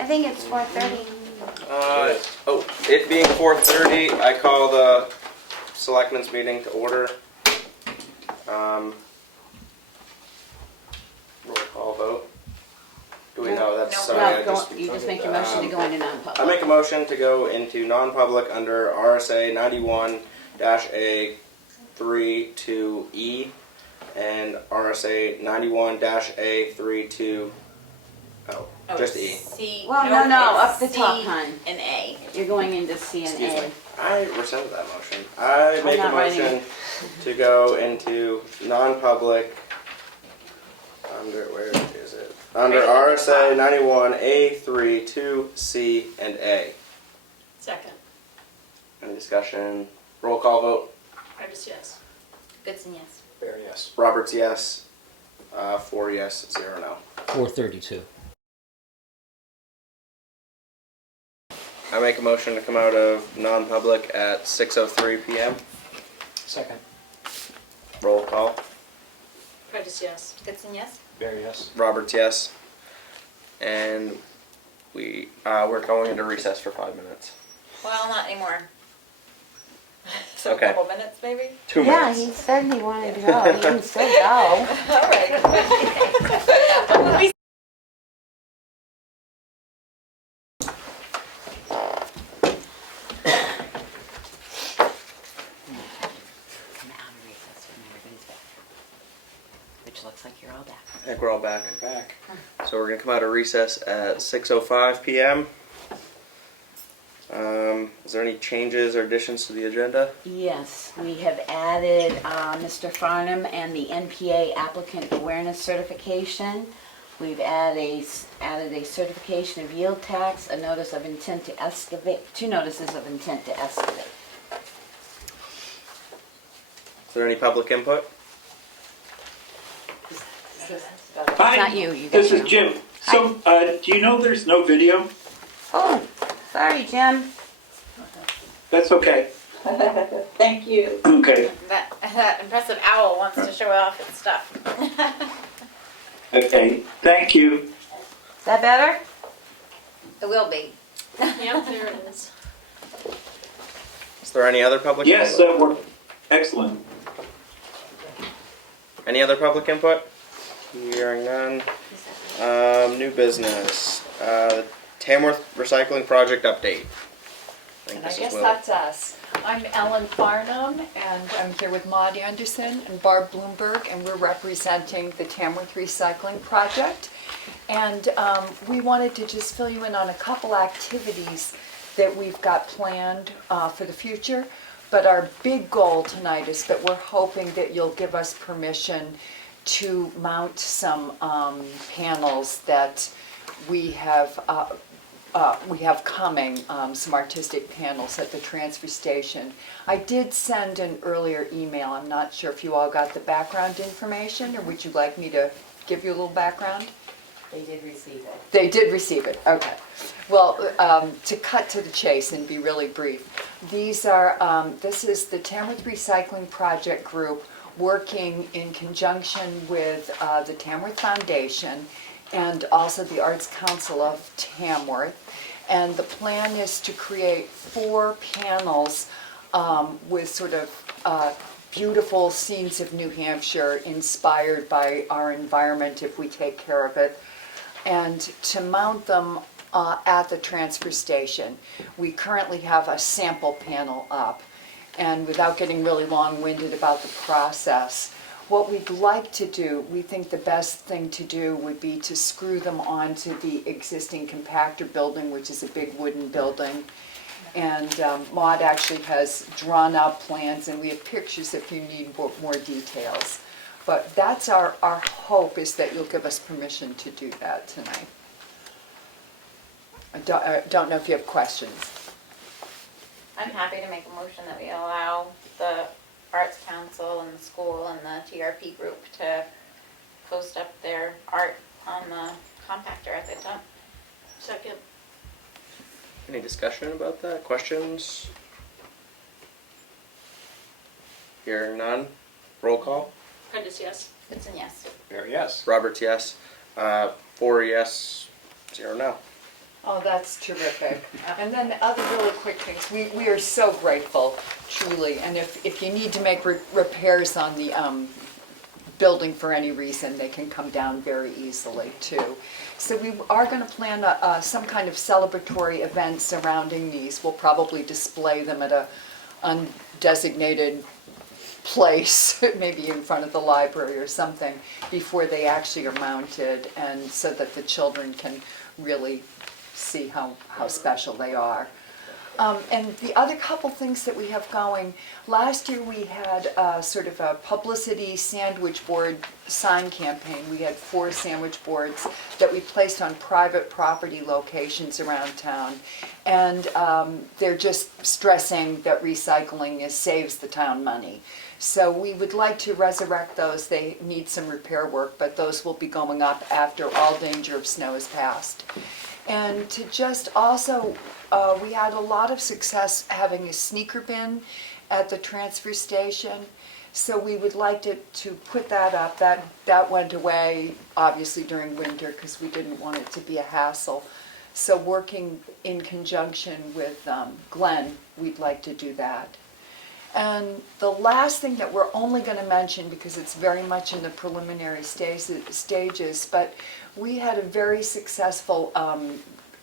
I think it's 4:30. It being 4:30, I call the Selectmen's meeting to order. Roll call vote. Do we know that's You just make your motion to go into non-public. I make a motion to go into non-public under RSA 91-A32E and RSA 91-A32. Just E. C. Well, no, up the top, hon. And A. You're going into C and Excuse A. me. I rescinded that motion. I make a not writing motion to go into non-public under, where is it? Under RSA 91-A32C and A. Second. Any discussion? Roll call vote. Curtis, yes. Goodson, yes. Bear, yes. Roberts, yes. 4 yes, 0 no. 4:32. I make a motion to come out of non-public at 6:03 p.m. Second. Roll call. Curtis, yes. Goodson, yes. Bear, yes. Roberts, yes. And we're going into recess for 5 minutes. Well, not anymore. So Okay. a couple minutes, maybe? 2 Yeah, minutes. he said he wanted to go. He can still go. All right. Which looks like you're all back. I think we're all back. Back. So we're going to come out of recess at 6:05 p.m. Is there any changes or additions to the agenda? Yes, we have added Mr. Farnham and the NPA applicant awareness certification. We've added a certification of yield tax, a notice of intent to excavate, 2 notices of intent to excavate. Is there any public input? It's Hi, not you this got is Jim. So, do you know there's no video? Oh, sorry, Jim. That's okay. Thank you. Okay, That impressive owl wants to show off its stuff. okay, thank you. Is that better? It will be. Yep, there it is. Is there any other public Yes, input? that worked. Excellent. Any other public input? Hearing none. New business. Tamworth Recycling Project update. And I this is guess Will. that's us. I'm Ellen Farnham, and I'm here with Maud Anderson and Barb Bloomberg, and we're representing the Tamworth Recycling Project. And we wanted to just fill you in on a couple activities that we've got planned for the future. But our big goal tonight is that we're hoping that you'll give us permission to mount some panels that we have coming, some artistic panels at the transfer station. I did send an earlier email. I'm not sure if you all got the background information, or would you like me to give you a little background? They did receive it. They did receive it, okay. Well, to cut to the chase and be really brief, these are, this is the Tamworth Recycling Project Group working in conjunction with the Tamworth Foundation and also the Arts Council of Tamworth. And the plan is to create 4 panels with sort of beautiful scenes of New Hampshire inspired by our environment if we take care of it, and to mount them at the transfer station. We currently have a sample panel up, and without getting really long-winded about the process, what we'd like to do, we think the best thing to do would be to screw them onto the existing compactor building, which is a big wooden building. And Maud actually has drawn out plans, and we have pictures if you need more details. But that's our hope, is that you'll give us permission to do that tonight. I don't know if you have questions. I'm happy to make a motion that we allow the Arts Council and the school and the TRP group to post up their art on the compactor at the dump. Second. Any discussion about that? Questions? Hearing none. Roll call. Curtis, yes. Goodson, yes. Bear, yes. Roberts, yes. 4 yes, 0 no. Oh, that's terrific. And then the other really quick things, we are so grateful, truly. And if you need to make repairs on the building for any reason, they can come down very easily too. So we are going to plan some kind of celebratory event surrounding these. We'll probably display them at a undesignated place, maybe in front of the library or something, before they actually are mounted, and so that the children can really see how special they are. And the other couple things that we have going, last year we had sort of a publicity sandwich board sign campaign. We had 4 sandwich boards that we placed on private property locations around town. And they're just stressing that recycling saves the town money. So we would like to resurrect those. They need some repair work, but those will be going up after all danger of snow is passed. And to just also, we had a lot of success having a sneaker bin at the transfer station. So we would like to put that up. That went away, obviously, during winter because we didn't want it to be a hassle. So working in conjunction with Glenn, we'd like to do that. And the last thing that we're only going to mention, because it's very much in the preliminary stages, but we had a very successful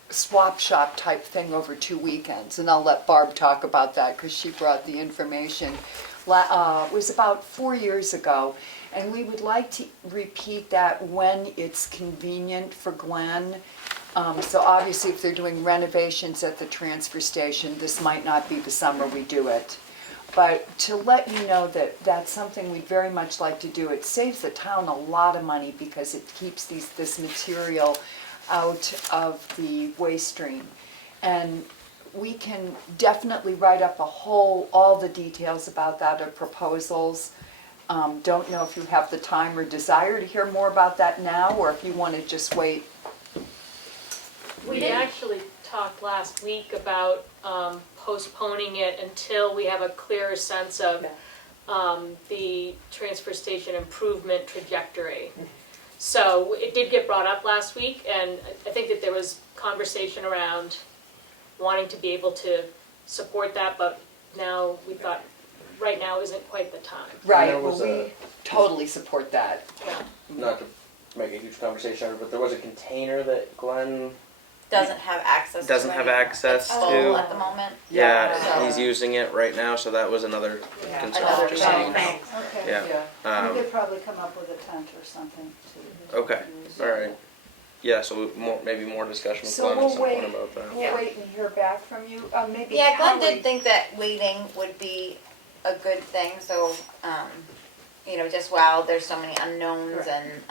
swap shop type thing over 2 weekends, and I'll let Barb talk about that because she brought the information. It was about 4 years ago, and we would like to repeat that when it's convenient for Glenn. So obviously if they're doing renovations at the transfer station, this might not be the summer we do it. But to let you know that that's something we'd very much like to do. It saves the town a lot of money because it keeps this material out of the waste stream. And we can definitely write up all the details about that or proposals. Don't know if you have the time or desire to hear more about that now, or if you want to just wait. We actually talked last week about postponing it until we have a clearer sense of the transfer station improvement trajectory. So it did get brought up last week, and I think that there was conversation around wanting to be able to support that, but now we thought right now isn't quite the time. Right, There well, was we totally support that. Yeah. Not to make a huge conversation, but there was a container that Glenn Doesn't have access to doesn't have access It's full to. at the moment. Yeah, So- he's using it right now, so that was another Yeah. concern. Another just thing. saying. Okay. Yeah. We could probably come up with a tent or something to Okay. use. All right. Yeah. So maybe more discussion with So Glenn at we'll some wait. point about that. We'll wait and hear back from you. Maybe Yeah, Glenn Kelly- did think that waiting would be a good thing, so, just while there's so many unknowns Right. and,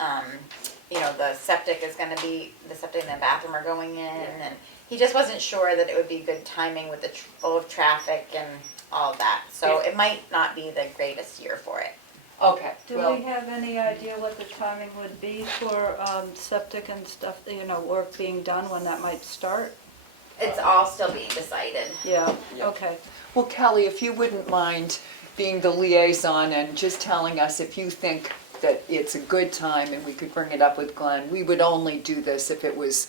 the septic and the bathroom are going in, and he just wasn't sure that it would be good timing with the flow of traffic and all of that. So it might not be the greatest year for it. Okay, Do well, we have any idea what the timing would be for septic and stuff, work being done, when that might start? It's all still being decided. Yeah, Yeah. okay. well, Kelly, if you wouldn't mind being the liaison and just telling us if you think that it's a good time and we could bring it up with Glenn. We would only do this if it was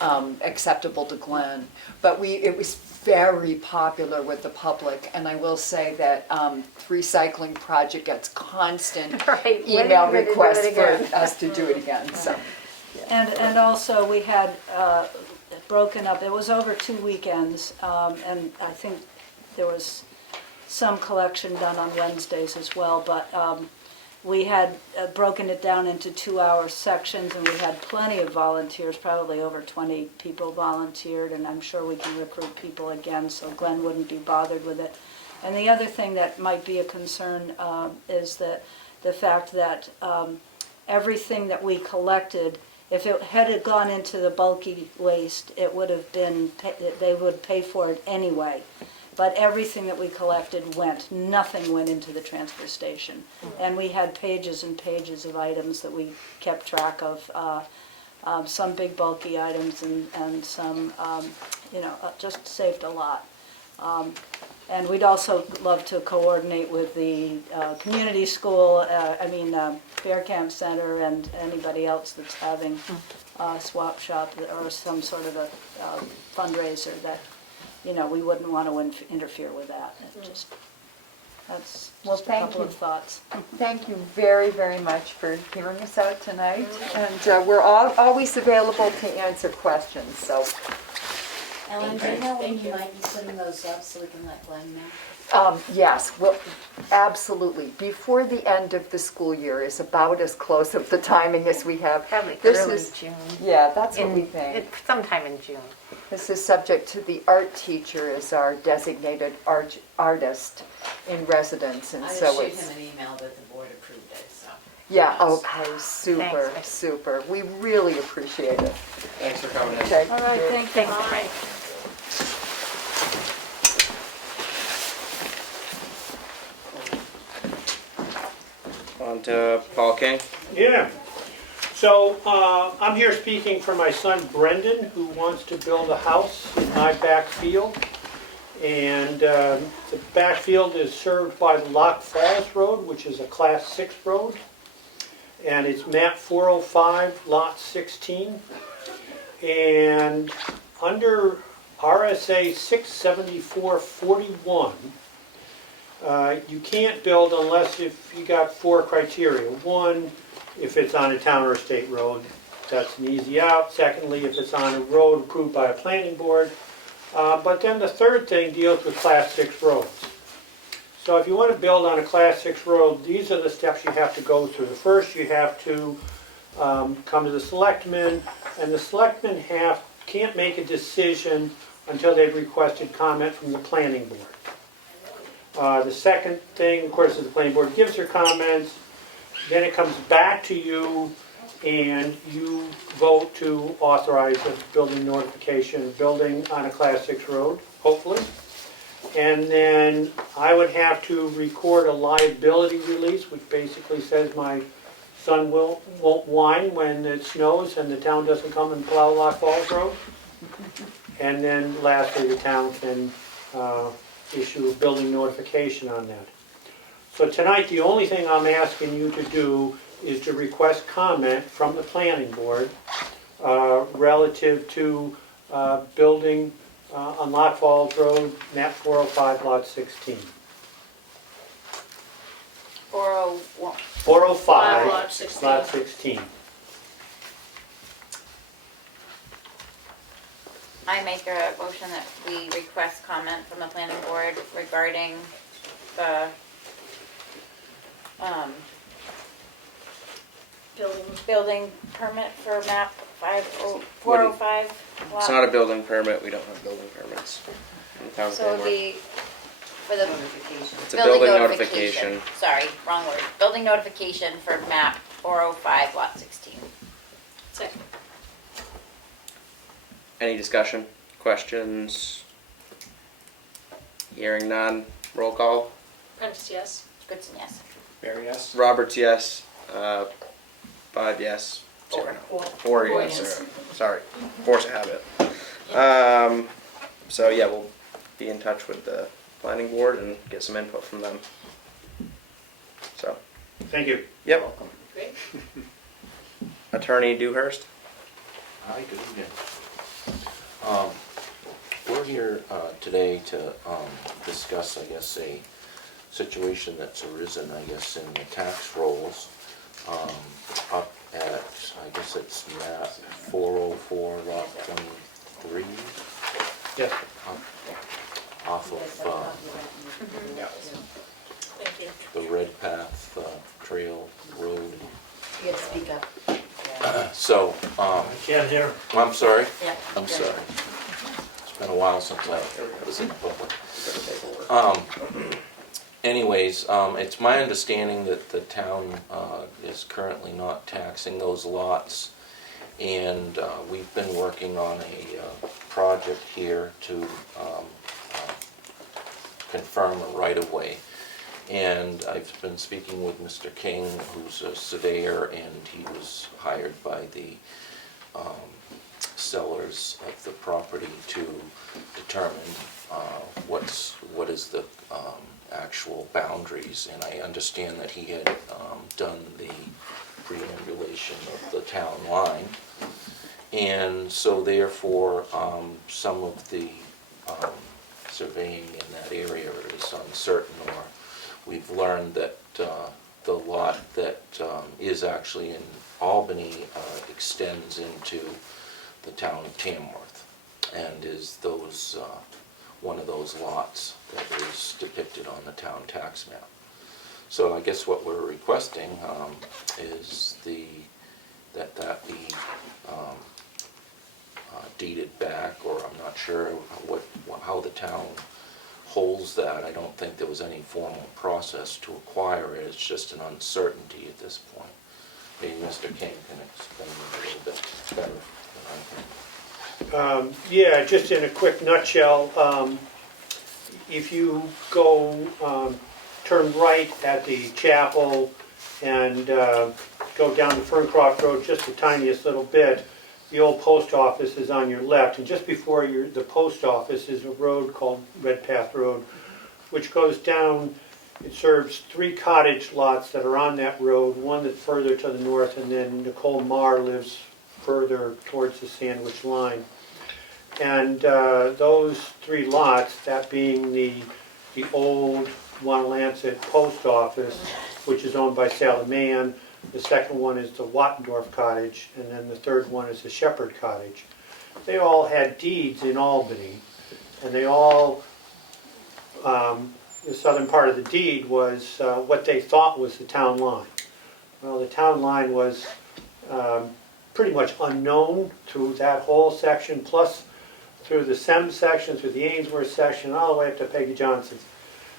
acceptable to Glenn. But it was very popular with the public, and I will say that the recycling project gets constant Right, when are email you gonna do requests it for again? us to do it again, so. And also, we had broken up, it was over 2 weekends, and I think there was some collection done on Wednesdays as well, but we had broken it down into 2-hour sections, and we had plenty of volunteers, probably over 20 people volunteered, and I'm sure we can recruit people again, so Glenn wouldn't be bothered with it. And the other thing that might be a concern is the fact that everything that we collected, if it had gone into the bulky waste, it would have been, they would pay for it anyway. But everything that we collected nothing went into the transfer station. And we had pages and pages of items that we kept track of, some big bulky items and some, just saved a lot. And we'd also love to coordinate with the community school, Fair Camp Center, and anybody else that's having swap shop or some sort of a fundraiser that, you know, we wouldn't want to interfere with that. It just, that's Well, just a thank couple you. of thoughts. Thank you very, very much for hearing us out tonight. And we're always available to answer questions, so. Ellen, do you know when you might be putting those up so we can let Glenn know? Yes, well, absolutely. Before the end of the school year is about as close of the timing as we have. Probably This early is- June. Yeah, that's what we think. Sometime in June. This is subject to the art teacher as our designated artist in residence, and I so just shoot it's. him an email that the board approved it, so. Yeah, okay, super, Thanks. super. We really appreciate it. Thanks for coming in. Okay. All right, thank you. Thanks. All right. On to Paul King. Yeah. So I'm here speaking for my son Brendan, who wants to build a house in my back field. And the back field is served by the Lock Falls Road, which is a Class 6 road. And it's map 405, lot 16. And under RSA 67441, you can't build unless if you got 4 criteria. One, if it's on a town or a state road, that's an easy out. Secondly, if it's on a road approved by a planning board. But then the third thing deals with Class 6 roads. So if you want to build on a Class 6 road, these are the steps you have to go through. The first, you have to come to the Selectmen, and the Selectmen can't make a decision until they've requested comment from the planning board. The second thing, of course, is the planning board gives their comments, then it comes back to you, and you vote to authorize a building notification, building on a Class 6 road, hopefully. And then I would have to record a liability release, which basically says my son won't whine when it snows and the town doesn't come and plow Lock Falls Road. And then lastly, the town can issue a building notification on that. So tonight, the only thing I'm asking you to do is to request comment from the planning board relative to building on Lock Falls Road, map 405, lot 16. 401. 405, Lot 16. lot 16. I make a motion that we request comment from the planning board regarding the building permit for map 405 It's lot. not a building permit, we don't have building permits in the town of So Tamworth. for the Notification. It's a building notification. Sorry, wrong word. Building notification for map 405 lot 16. Second. Any discussion, questions? Hearing none, roll call. Prentice, yes. Goodson, yes. Mary, yes? Roberts, yes. 5 yes. 0 no. 4 yes. yes. Sorry, force a habit. So yeah, we'll be in touch with the planning board and get some input from them. So, Thank you. yep. Great. Attorney Dewhurst. Hi, good evening. We're here today to discuss, I guess, a situation that's arisen, I guess, in the tax rolls up at, I guess it's map 404, lot 23, Yes. off of Thank you. the Red Path Trail Road. You gotta speak up. So, Can't hear. I'm sorry. Yeah. I'm sorry. It's been a while since I was in public. Anyways, it's my understanding that the town is currently not taxing those lots. And we've been working on a project here to confirm a right-of-way. And I've been speaking with Mr. King, who's a surveyor, and he was hired by the sellers of the property to determine what is the actual boundaries. And I understand that he had done the preambulation of the town line. And so therefore, some of the surveying in that area is uncertain, or we've learned that the lot that is actually in Albany extends into the town of Tamworth, and is those one of those lots that is depicted on the town tax map. So I guess what we're requesting is that be deeded back, or I'm not sure how the town holds that. I don't think there was any formal process to acquire it. It's just an uncertainty at this point. Maybe Mr. King can explain it a little bit better than I can. Yeah, just in a quick nutshell, if you go, turn right at the chapel and go down the Ferncroft Road just the tiniest little bit, the old post office is on your left, and just before the post office is a road called Red Path Road, which goes down. It serves 3 cottage lots that are on that road, one that's further to the north, and then Nicole Marr lives further towards the Sandwich line. And those 3 lots, that being the old Wanalancet post office, which is owned by Sally Mann, the second one is the Wattendorf cottage, and then the third one is the Shepherd cottage. They all had deeds in Albany, and they all, the southern part of the deed was what they thought was the town line. Well, the town line was pretty much unknown through that whole section, plus through the Sem section, through the Ainsworth section, all the way up to Peggy Johnson's.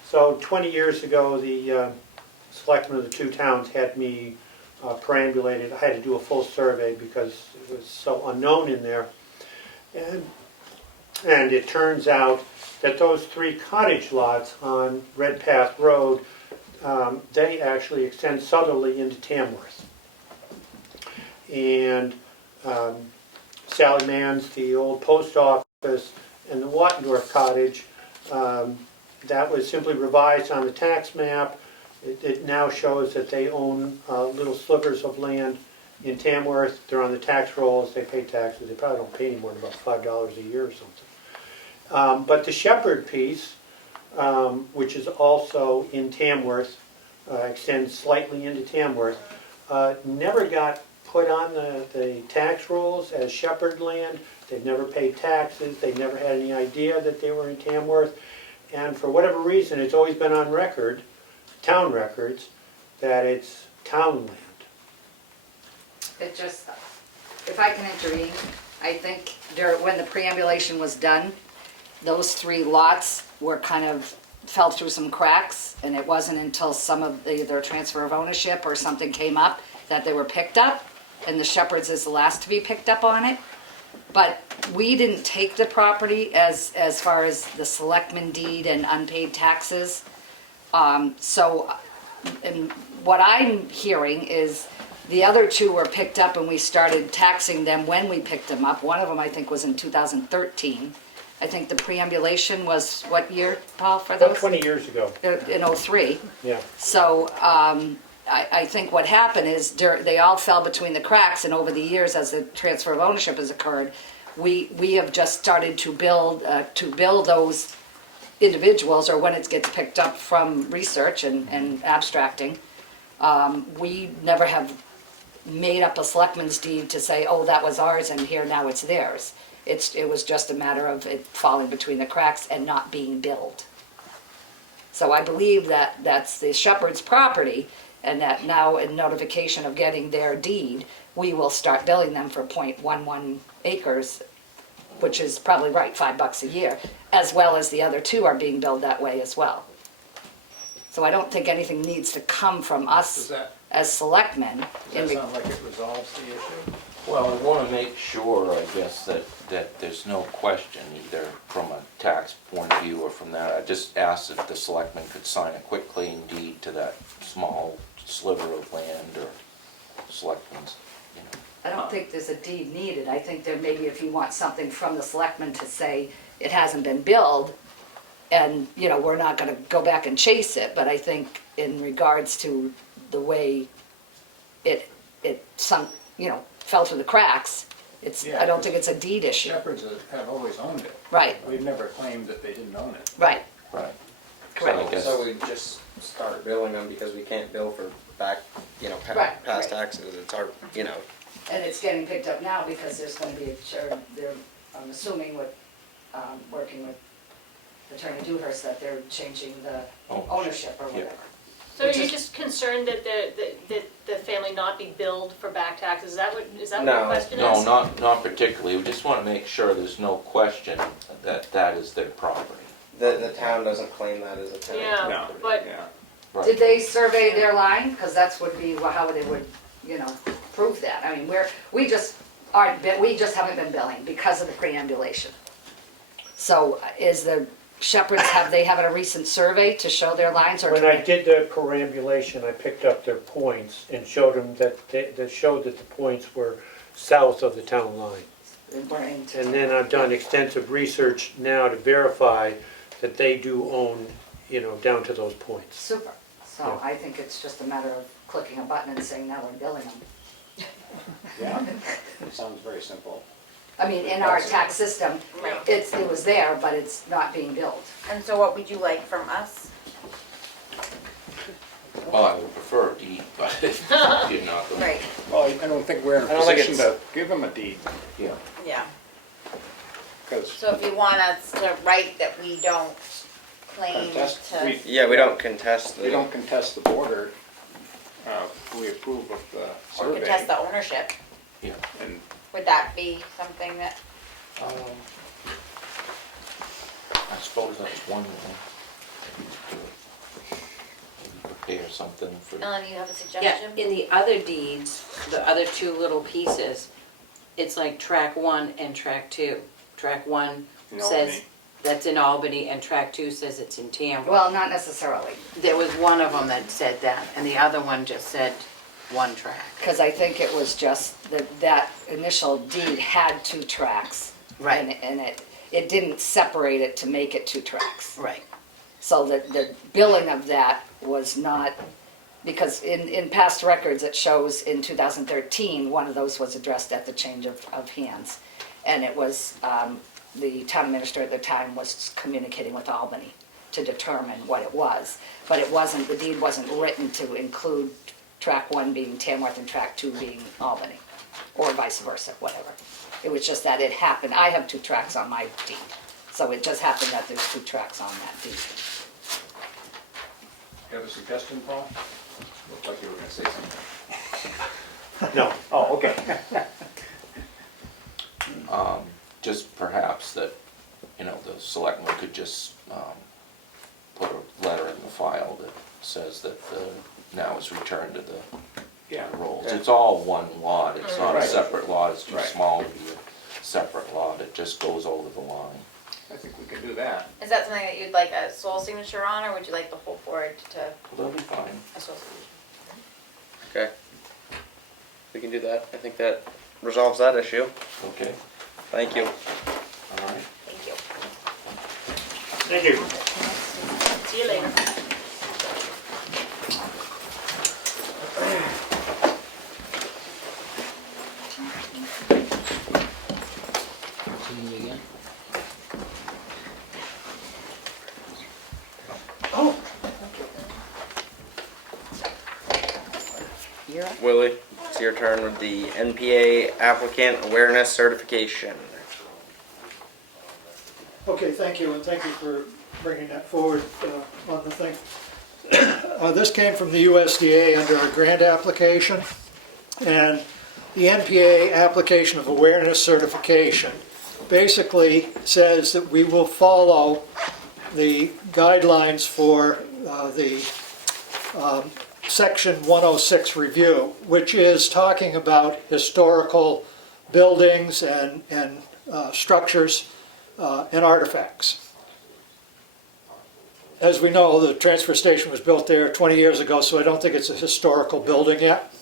So 20 years ago, the selectmen of the 2 towns had me perambulated. I had to do a full survey because it was so unknown in there. And it turns out that those 3 cottage lots on Red Path Road, they actually extend southerly into Tamworth. And Sally Mann's, the old post office, and the Wattendorf cottage, that was simply revised on the tax map. It now shows that they own little slivers of land in Tamworth. They're on the tax rolls, they pay taxes. They probably don't pay any more than about $5 a year or something. But the Shepherd piece, which is also in Tamworth, extends slightly into Tamworth, never got put on the tax rolls as Shepherd land. They've never paid taxes. They never had any idea that they were in Tamworth. And for whatever reason, it's always been on record, town records, that it's town land. It just, if I can intervene, I think when the preambulation was done, those 3 lots were kind of fell through some cracks, and it wasn't until some of either transfer of ownership or something came up that they were picked up, and the Shepherds is the last to be picked up on it. But we didn't take the property as far as the selectman deed and unpaid taxes. So, and what I'm hearing is the other 2 were picked up and we started taxing them when we picked them up. One of them I think was in 2013. I think the preambulation was what year, Paul, for those? About 20 years ago. In '03. Yeah. So I think what happened is they all fell between the cracks, and over the years as the transfer of ownership has occurred, we have just started to build those individuals, or when it gets picked up from research and abstracting. We never have made up a selectman's deed to say, oh, that was ours and here now it's theirs. It was just a matter of it falling between the cracks and not being billed. So I believe that that's the Shepherd's property, and that now in notification of getting their deed, we will start billing them for .11 acres, which is probably right, $5 a year, as well as the other 2 are being billed that way as well. So I don't think anything needs to come from us as selectmen. Does that sound like it resolves the issue? Well, I want to make sure, I guess, that there's no question, either from a tax point of view or from that. I just asked if the selectmen could sign a quitclaim deed to that small sliver of land, or selectmen's, you know. I don't think there's a deed needed. I think there maybe if you want something from the selectmen to say it hasn't been billed, and, you know, we're not gonna go back and chase it, but I think in regards to the way it sunk, you know, fell through the cracks, I don't think it's a deed issue. Shepherds have always owned it. Right, We've never claimed that they didn't own it. right, Right. correct. So I guess- So we just start billing them because we can't bill for back, Right, past right. taxes. It's our, And it's getting picked up now because there's gonna be I'm assuming with, working with Attorney Dewhurst, that they're changing the ownership or whatever. So are Which you is- just concerned that the family not be billed for back taxes? Is that what your No. question is? No, not particularly. We just want to make sure there's no question that that is their property. the town doesn't claim that as a tenant. Yeah, but Right. Did they survey their line? Because that's would be how they would, prove that. I mean, we just haven't been billing because of the preambulation. So is the Shepherds, have they had a recent survey to show their lines or? When I did the perambulation, I picked up their points and showed them that the points were south of the town line. And then I've done extensive research now to verify that they do own, down to those points. Super. So Yeah. I think it's just a matter of clicking a button and saying, now we're billing them. Yeah, it sounds very simple. I mean, in our tax system, Right. it was there, but it's not being billed. And so what would you like from us? Well, I would prefer a deed, but if you're not going to. Right, Well, I don't think we're in I a don't think position to give them a deed, Yeah. yeah. because So if you want us to write that we don't claim contest, to, Yeah, we don't contest we the, don't contest the border. We approve of the or contest survey. the ownership, Yeah. And would that be something that, I suppose that's one way. Maybe prepare something for. Ellen, you have a Yeah, suggestion? in the other deeds, the other two little pieces, it's like track 1 and track 2. Track 1 In says Albany. that's in Albany, and track 2 says it's in Tamworth. Well, not necessarily, There was one of them that said that, and the other one just said one track. because I think it was just that initial deed had 2 tracks. Right. And it didn't separate it to make it 2 tracks. Right. So the billing of that was not, because in past records, it shows in 2013, one of those was addressed at the change of hands. And it was, the town administrator at the time was communicating with Albany to determine what it was. But it wasn't, the deed wasn't written to include track 1 being Tamworth and track 2 being Albany, or vice versa, whatever. It was just that it happened, I have 2 tracks on my deed. So it just happened that there's 2 tracks on that deed. you have a suggestion, Paul? Looked like you were gonna say something. No. Oh, okay. Just perhaps that, the selectmen could just put a letter in the file that says that now it's returned to the Yeah. rolls. It's all one lot, it's not a Right. separate lot, it's too Right. small to be a separate lot, it just goes over the line. I think we can do that. Is that something that you'd like a sole signature on, or would you like the whole board to, Well, that'll be fine. a sole signature? okay. We can do that. I think that resolves that issue. Okay, Thank you. all right. Thank you. Thank you. see you later. You're up. Willie, it's your turn with the NPA applicant awareness certification. Okay, thank you, and thank you for bringing that forward on the thing. This came from the USDA under a grant application, and the NPA application of awareness certification basically says that we will follow the guidelines for the Section 106 review, which is talking about historical buildings and structures and artifacts. As we know, the transfer station was built there 20 years ago, so I don't think it's a historical building yet.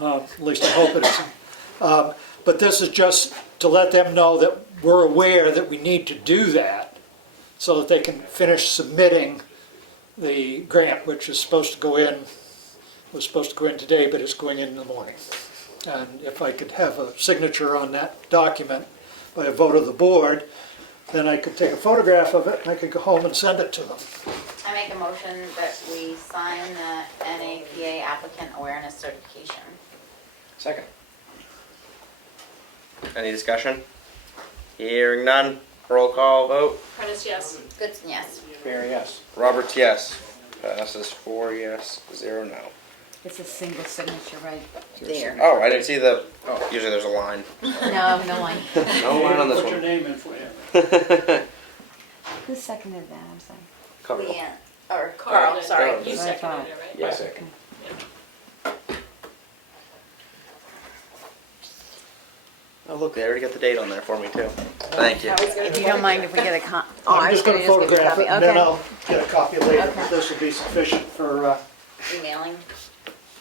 At least I hope it isn't. But this is just to let them know that we're aware that we need to do that so that they can finish submitting the grant, which is supposed to go in, was supposed to go in today, but it's going in the morning. And if I could have a signature on that document by a vote of the board, then I could take a photograph of it and I could go home and send it to them. I make a motion that we sign the NAPA applicant awareness certification. Second. Any discussion? Hearing none. Roll call vote. Prentice, yes. Goodson, yes. Fair, yes. Roberts, yes. Passes 4 yes, 0 no. It's a single signature right there. Oh, I didn't see the. Oh, usually there's a line. No, no one. No line on this Put your one. name in for you. Who seconded that? I'm sorry. Covered. Leanne, or Carl, sorry. Carl. You That's seconded fine. it, right? Yeah, second. Oh, look, they already got the date on there for me too. Thank you. If you don't mind if we get a oh, I I'm was just going to gonna just get a photograph copy. it and then Okay. I'll get a copy later. Okay. This will be sufficient for Emailing.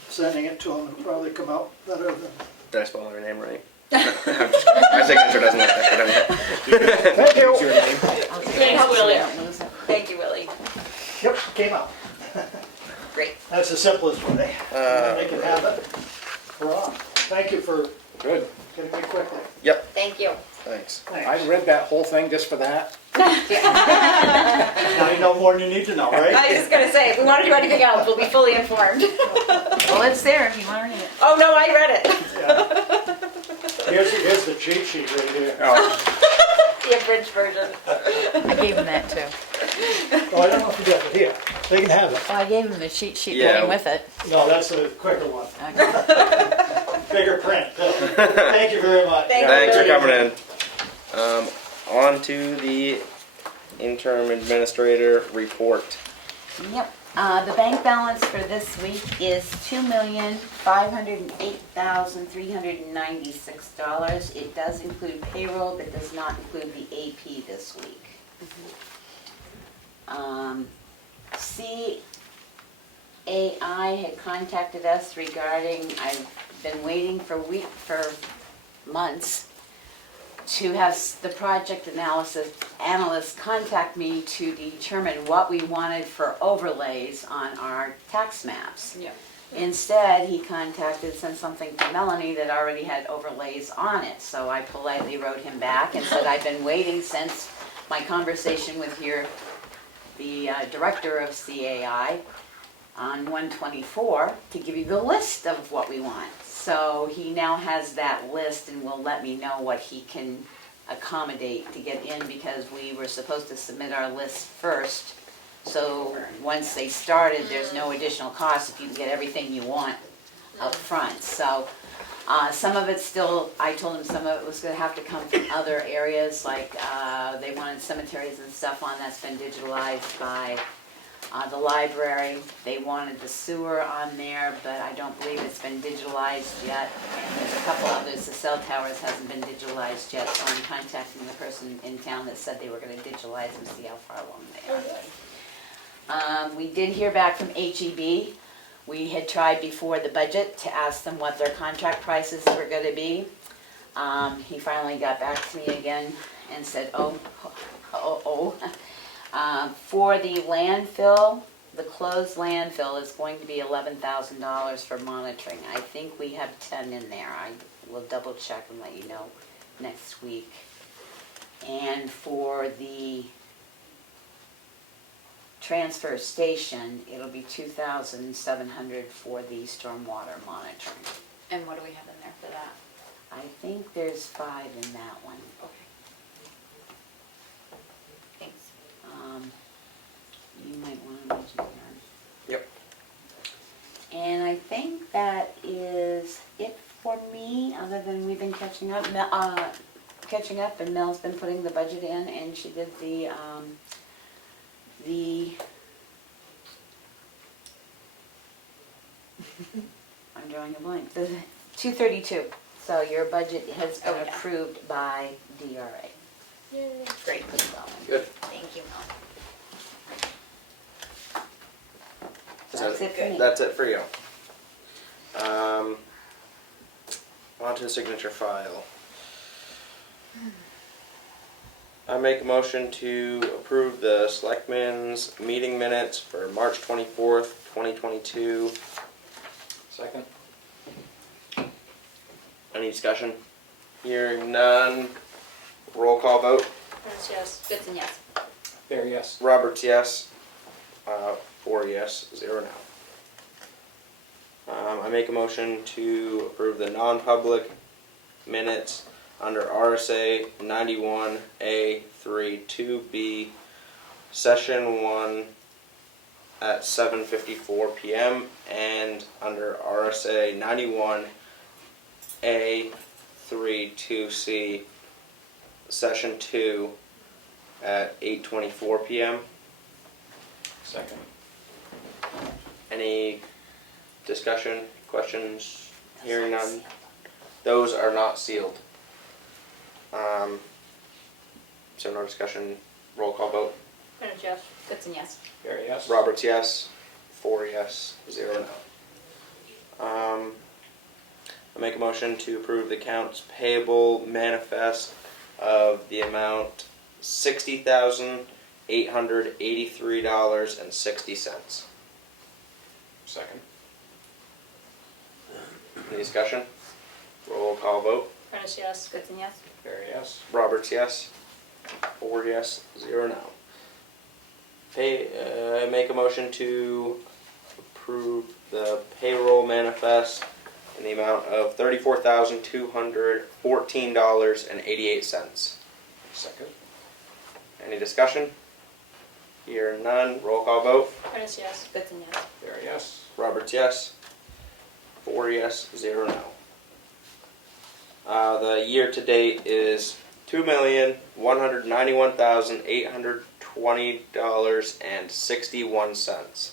sending it to them. It'll probably come out better than. Did I spell her name right? I'm just kidding. My signature doesn't look that good. Thank you. What's your name? Thanks, Willie. Thank you, Willie. Yep, came out. Great. That's the simplest way. They can have it. Hurrah. Thank you for Good. getting me quickly. Yep. Thank you. Thanks. I read that whole thing just for that. Now you know more than you need to know, right? I was just gonna say, if we want to do anything else, we'll be fully informed. Well, it's there if you want to read it. Oh, no, I read it. Yeah. Here's the cheat sheet right here. Oh, The abridged version. I gave him that too. Oh, I don't know if you got it here. They can have it. Oh, I gave him the cheat sheet Yeah. going with it. No, that's a quicker one. Okay. Bigger print. Thank you very much. Thank you. Thanks for coming in. On to the interim administrator report. Yep, the bank balance for this week is $2,508,396. It does include payroll, but does not include the AP this week. CAI had contacted us regarding, I've been waiting for months to have the project analyst contact me to determine what we wanted for overlays on our tax maps. Yeah. Instead, he sent something to Melanie that already had overlays on it, so I politely wrote him back and said, I've been waiting since my conversation with the director of CAI on 124 to give you the list of what we want. So he now has that list and will let me know what he can accommodate to get in, because we were supposed to submit our list first. So once they started, there's no additional cost if you can get everything you want up front. So some of it's still, I told him some of it was gonna have to come from other areas, like they wanted cemeteries and stuff on that's been digitalized by the library. They wanted the sewer on there, but I don't believe it's been digitalized yet. And there's a couple others, the cell towers hasn't been digitalized yet, so I'm contacting the person in town that said they were gonna digitalize and see how far along they are. We did hear back from HEB. We had tried before the budget to ask them what their contract prices were gonna be. He finally got back to me again and said, for the landfill, the closed landfill is going to be $11,000 for monitoring. I think we have 10 in there. I will double check and let you know next week. And for the transfer station, it'll be $2,700 for the stormwater monitoring. And what do we have in there for that? I think there's 5 in that one. Okay. Thanks. You might want to mention Karen. Yep. And I think that is it for me, other than we've been catching up. And Mel's been putting the budget in, and she did the I'm drawing a blank. The 232. So your budget has been Okay. approved by DRA. Great. Good. Thank you, Mel. That's it for me. That's it for you. On to the signature file. I make a motion to approve the Selectmen's meeting minutes for March 24th, 2022. second. Any discussion? Hearing none. Roll call vote. Ernst, yes. Goodson, yes. There, yes. Roberts, yes. 4 yes, 0 no. I make a motion to approve the non-public minutes under RSA 91A3 2B, Session 1 at 7:54 p.m. and under RSA 91A3 2C, Session 2 at 8:24 p.m. Second. Any discussion, questions? Hearing none. Those are not sealed. So no discussion. Roll call vote. Ernst, yes. Goodson, yes. There, yes. Roberts, yes. 4 yes, 0 no. I make a motion to approve the accounts payable manifest of the amount $60,883.60. Second. Any discussion? Roll call vote. Ernst, yes. Goodson, yes. There, yes. Roberts, yes. 4 yes, 0 no. I make a motion to approve the payroll manifest in the amount of $34,214.88. Second. Any discussion? Hearing none. Roll call vote. Ernst, yes. Goodson, yes. There, yes. Roberts, yes. 4 yes, 0 no. The year to date is $2,191,820.61.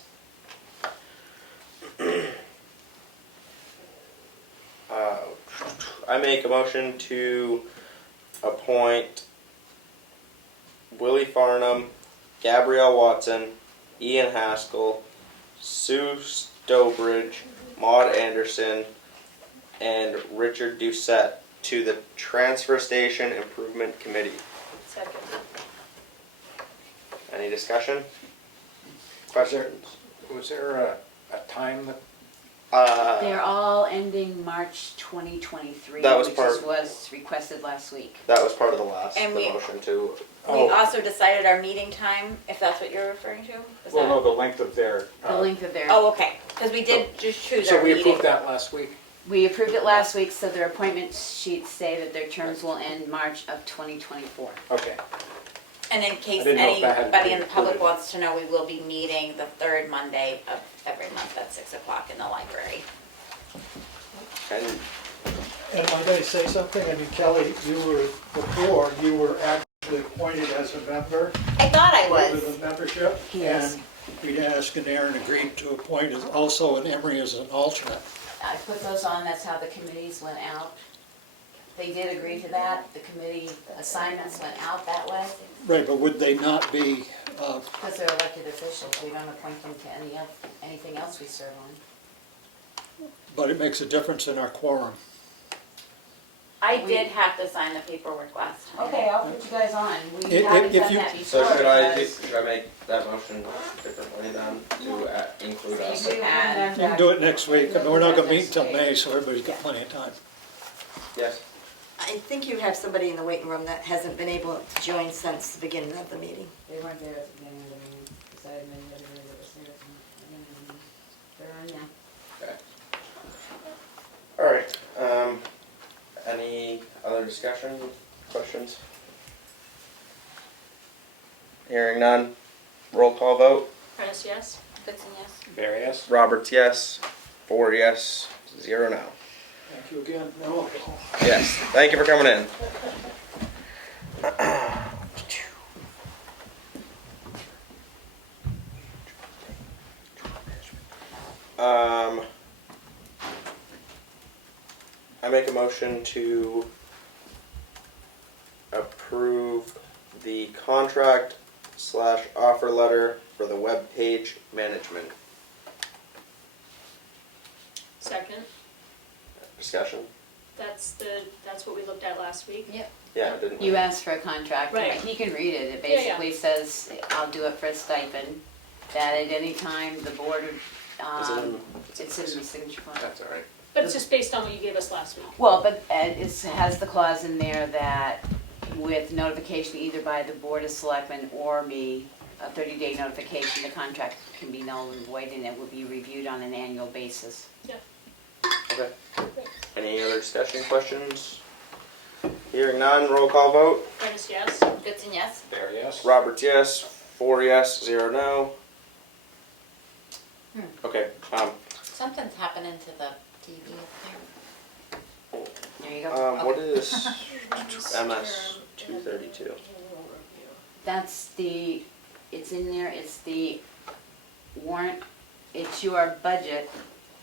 I make a motion to appoint Willie Farnham, Gabrielle Watson, Ian Haskell, Sue Stowbridge, Maud Anderson, and Richard Doucette to the Transfer Station Improvement Committee. Second. Any discussion? Was there a time that, They're all ending March 2023, That was which part- was requested last week. That was part of the last And the we- motion to. We also decided our meeting time, if that's what you're referring to? Is well, that- no, the length of their. The length of their, Oh, okay, because we did just choose So our we meeting. approved that last week? we approved it last week, so their appointment sheets say that their terms will end March of 2024. Okay. And in case I didn't know if that had to anybody be in the public included. wants to know, we will be meeting the third Monday of every month at 6 o'clock in the library. And And might I say something? I mean, Kelly, you were actually appointed as a member. I thought I With was. a membership. Yes. And we'd asked and Aaron agreed to appoint as also an Emery as an alternate. I put those on, that's how the committees went out. They did agree to that, the committee assignments went out that way, Right, but would they not be, because they're elected officials, we don't appoint them to anything else we serve on. but it makes a difference in our quorum. I did have to sign the paperwork last time. Okay, I'll put you guys on, we If- haven't if done you- that before. so should I because make that motion differently then to include us? You do have You can do it next week, and we're not gonna meet until May, so everybody's got plenty of time. Yes. I think you have somebody in the waiting room that hasn't been able to join since the beginning of the meeting. They weren't there at the beginning of the meeting, because I had many other members that was there at the beginning of the meeting. They're on now. Okay. All right. Any other discussion, questions? Hearing none. Roll call vote. Ernst, yes. Goodson, yes. There, yes. Roberts, yes. 4 yes, 0 no. Thank you again. No. Yes. Thank you for coming in. I make a motion to approve the contract / offer letter for the web page management. Second. Discussion? That's what we looked at last week. Yep. Yeah, didn't we? You asked for a contract, Right. he can read it, it Yeah, yeah. basically says, I'll do it for a stipend, that at any time the board, Is it in- it's in the signature block. That's all right. But it's just based on what you gave us last week. Well, but it has the clause in there that with notification either by the Board of Selectmen or me, a 30-day notification, the contract can be null and void, and it will be reviewed on an annual basis. Yeah. Okay. Any other discussion, questions? Hearing none, roll call vote. Dennis, yes? Goodson, yes? There, yes. Roberts, yes. 4 yes, 0 no. Okay, Something's happening to the TV up There you go. what is MS 232? That's the, it's in there, it's the warrant, it's your budget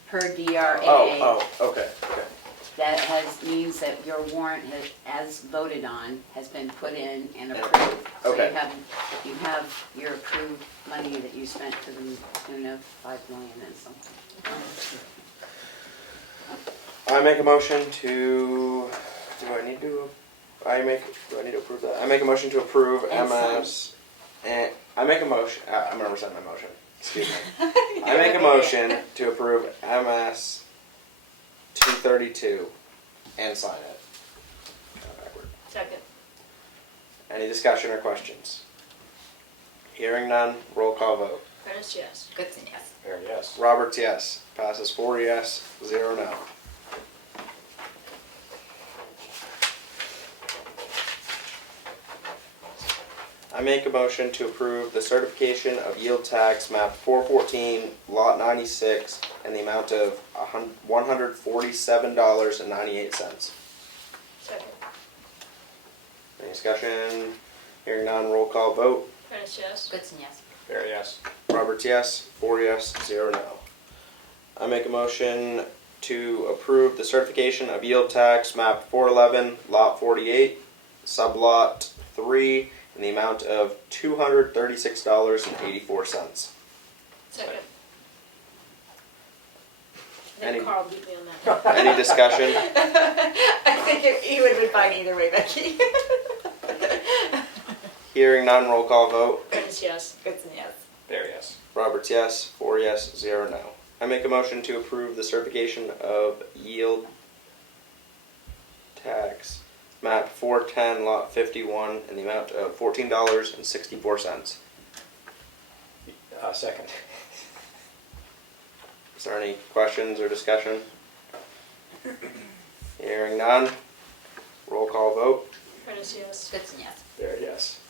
per DRA. Oh, okay. That means that your warrant as voted on, has been put in and approved. So Okay. you have your approved money that you spent to the tune of $5 million and something. I make a motion to, do I need to approve that? I make a motion to approve And sign. MS, and I make a motion, I'm gonna rescind my motion, excuse me. I make a motion to approve MS 232 and sign it. Backward. Second. Any discussion or questions? Hearing none, roll call vote. Dennis, yes? Goodson, yes? There, yes. Roberts, yes. Passes 4 yes, 0 no. I make a motion to approve the certification of yield tax map 414, lot 96, in the amount of $147.98. Second. Any discussion? Hearing none, roll call vote. Dennis, yes? Goodson, yes? There, yes. Roberts, yes. 4 yes, 0 no. I make a motion to approve the certification of yield tax map 411, lot 48, sublot 3, in the amount of $236.84. Second. I Any- think Carl beat me on that. Any discussion? I think he would have been fine either way, Becky. Hearing none, roll call vote. Dennis, yes? Goodson, yes? There, yes. Roberts, yes. 4 yes, 0 no. I make a motion to approve the certification of yield tax map 410, lot 51, in the amount of $14.64. Second. Is there any questions or discussion? Hearing none, roll call vote. Dennis, yes? Goodson, yes? There, yes.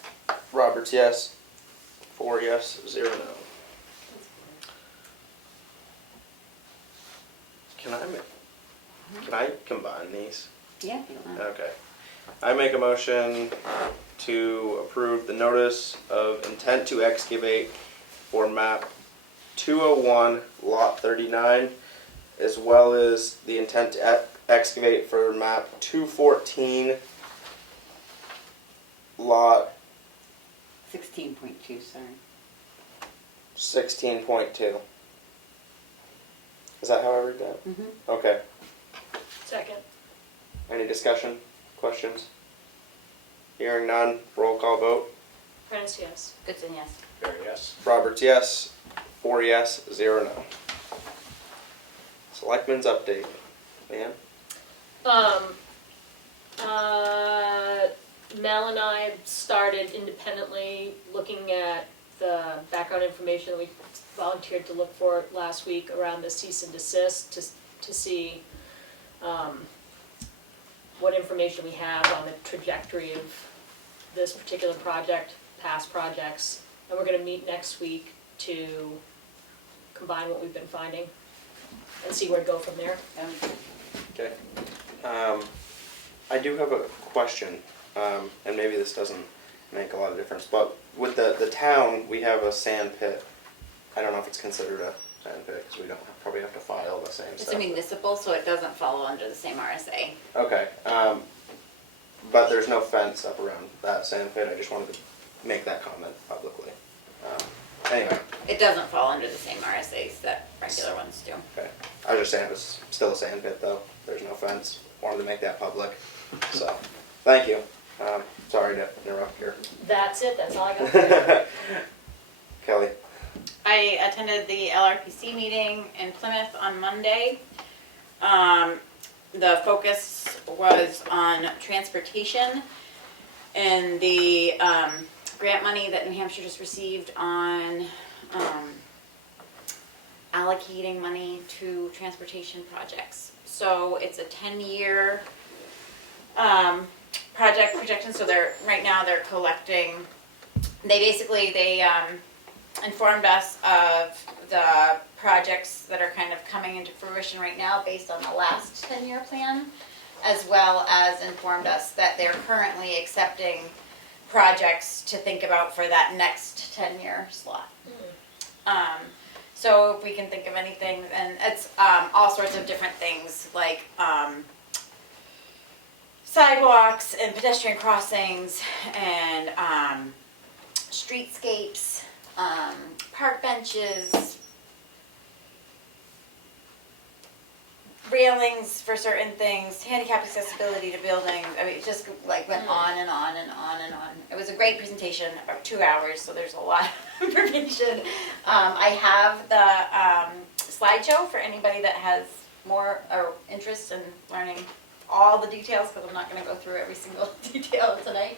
Roberts, yes. 4 yes, 0 no. Can I combine these? Yeah, if you want. Okay. I make a motion to approve the notice of intent to excavate for map 201, lot 39, as well as the intent to excavate for map 214, lot 16.2, sorry. 16.2. Is that how I read that? Mm-hmm. Okay. Second. Any discussion? Questions? Hearing none, roll call vote. Dennis, yes? Goodson, yes? There, yes. Roberts, yes. 4 yes, 0 no. Selectmen's update. Ma'am? Mel and I have started independently looking at the background information that we volunteered to look for last week around the cease and desist to see what information we have on the trajectory of this particular project, past projects. And we're gonna meet next week to combine what we've been finding and see where to go from there. Okay. I do have a question, and maybe this doesn't make a lot of difference, but with the town, we have a sand pit. I don't know if it's considered a sand pit, because we don't probably have to file the same It's stuff. a municipal, so it doesn't follow under the same RSA. Okay, but there's no fence up around that sand pit. I just wanted to make that comment publicly. Anyway, It doesn't fall under the same RSAs that regular ones do. okay. I was just saying it's still a sand pit though. There's no fence. Wanted to make that public. So, thank you. Sorry to interrupt here. That's it, that's all I got for you. Kelly. I attended the LRPC meeting in Plymouth on Monday. The focus was on transportation and the grant money that New Hampshire just received on allocating money to transportation projects. So it's a 10-year project projection. So right now they're collecting. They informed us of the projects that are kind of coming into fruition right now based on the last 10-year plan, as well as informed us that they're currently accepting projects to think about for that next 10-year slot. So if we can think of anything, and it's all sorts of different things like sidewalks and pedestrian crossings and streetscapes, park benches, railings for certain things, handicap accessibility to buildings. I mean, it just like went on and on and on and on. It was a great presentation, about 2 hours, so there's a lot of information. I have the slideshow for anybody that has more or interest in learning all the details, because I'm not going to go through every single detail tonight.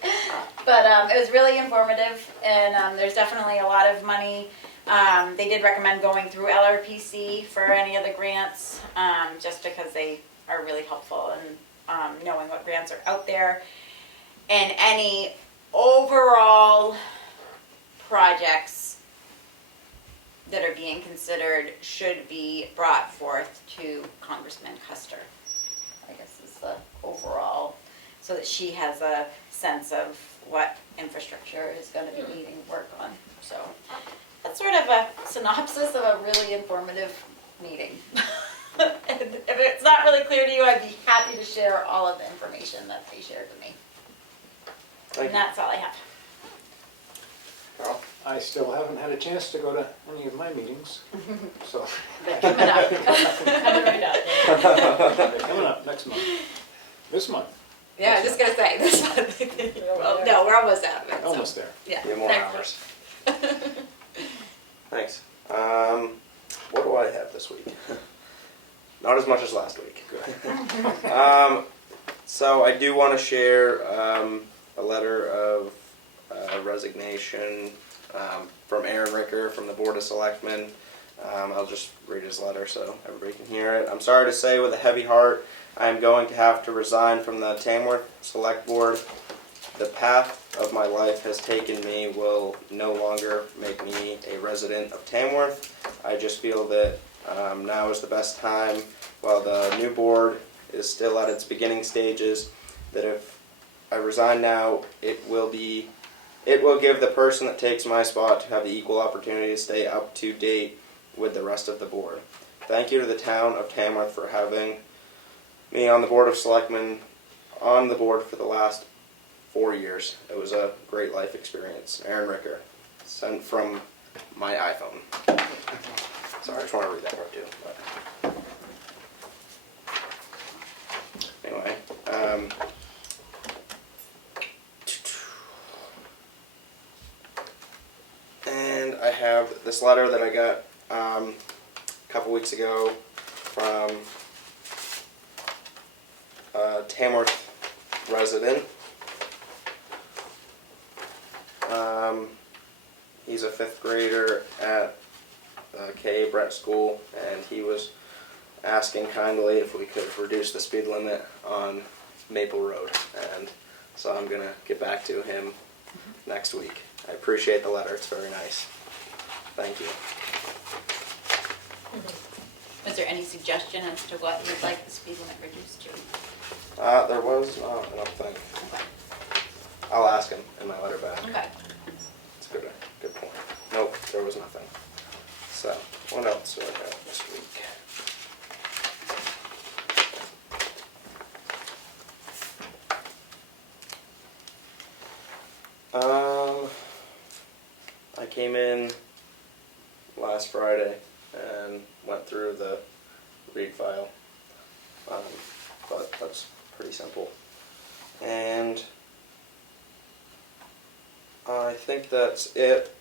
But it was really informative, and there's definitely a lot of money. They did recommend going through LRPC for any of the grants, just because they are really helpful in knowing what grants are out there. And any overall projects that are being considered should be brought forth to Congressman Custer, I guess is the overall, so that she has a sense of what infrastructure is going to be needing work on. So that's sort of a synopsis of a really informative meeting. And if it's not really clear to you, I'd be happy to share all of the information that they shared with me. And that's all I have. Carl? I still haven't had a chance to go to any of my meetings, so. They're coming up. Coming right up. They're coming up next month. This month. Yeah, I was just going to say, this month. Well, no, we're almost out of it. So. Almost there. Yeah. Few more next hours. month. Thanks. What do I have this week? Not as much as last week. Good. So I do want to share a letter of resignation from Aaron Ricker from the Board of Selectmen. I'll just read his letter so everybody can hear it. I'm sorry to say with a heavy heart I am going to have to resign from the Tamworth Select Board. The path of my life has taken me will no longer make me a resident of Tamworth. I just feel that now is the best time, while the new board is still at its beginning stages, that if I resign now, it will give the person that takes my spot to have the equal opportunity to stay up to date with the rest of the board. Thank you to the town of Tamworth for having me on the Board of Selectmen, on the board for the last 4 years. It was a great life experience. Aaron Ricker, sent from my iPhone. Sorry, I just want to read that part too. But anyway, and I have this letter that I got a couple weeks ago from a Tamworth resident. He's a 5th grader at K.A. Brett School, and he was asking kindly if we could reduce the speed limit on Maple Road, and so I'm going to get back to him next week. I appreciate the letter. It's very nice. Thank you. Was there any suggestion as to what you'd like the speed limit reduced to? There was not, I don't think. Okay. I'll ask him in my letter back. Okay. It's a good point. Nope, there was nothing. So, what else do I have this week? I came in last Friday and went through the read file, but that's pretty simple. And I think that's it.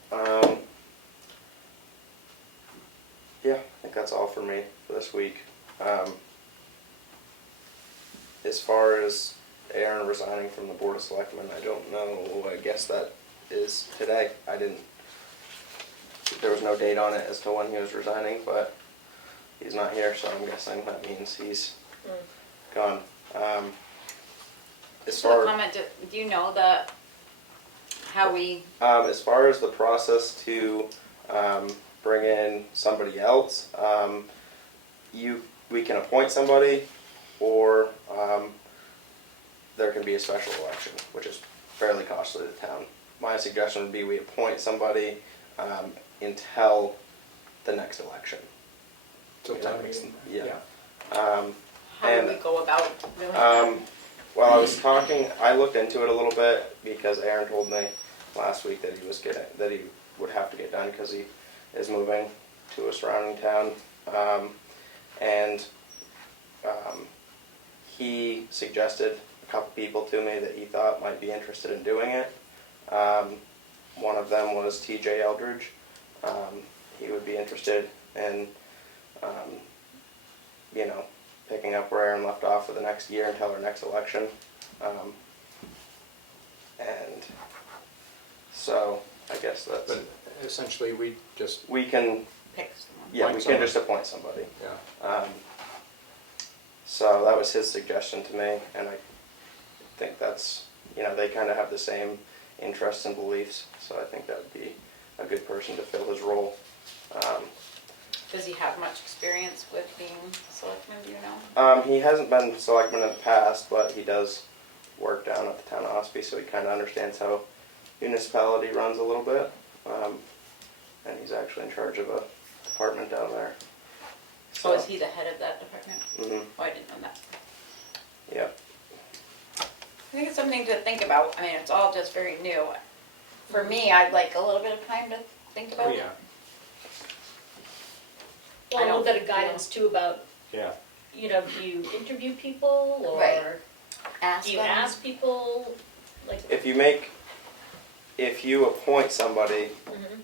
Yeah, I think that's all for me for this week. as far as Aaron resigning from the Board of Selectmen, I don't know. I guess that is today. There was no date on it as to when he was resigning, but he's not here, so I'm guessing that means he's gone. As So far comment, do you know how we, as far as the process to bring in somebody else, we can appoint somebody, or there can be a special election, which is fairly costly to the town. My suggestion would be we appoint somebody until the next election. So If that town makes- meeting? Yeah. how and- do we go about doing that? Well, I was talking. I looked into it a little bit because Aaron told me last week that he would have to get done because he is moving to a surrounding town, and he suggested a couple people to me that he thought might be interested in doing it. One of them was T.J. Eldridge. He would be interested in, picking up where Aaron left off for the next year until our next election. And so I guess that's, But essentially, we just, we can, Pick someone. yeah, we Appoint can someone. just appoint somebody. yeah. So that was his suggestion to me, and I think that's, they kind of have the same interests and beliefs, so I think that would be a good person to fill his role. Does he have much experience with being selectman, do you know? He hasn't been selectman in the past, but he does work down at the town of Ospey, so he kind of understands how municipality runs a little bit. And he's actually in charge of a department down there. So is he the head of that department? Mm-hmm. Oh, I didn't know that. Yeah. I think it's something to think about. I mean, it's all just very new. For me, I'd like a little bit of time to think about Oh, it. yeah, Well, a little bit of guidance too about, yeah. do you interview people, or Right. Ask do you them. ask people, like? If you appoint somebody, Mhm,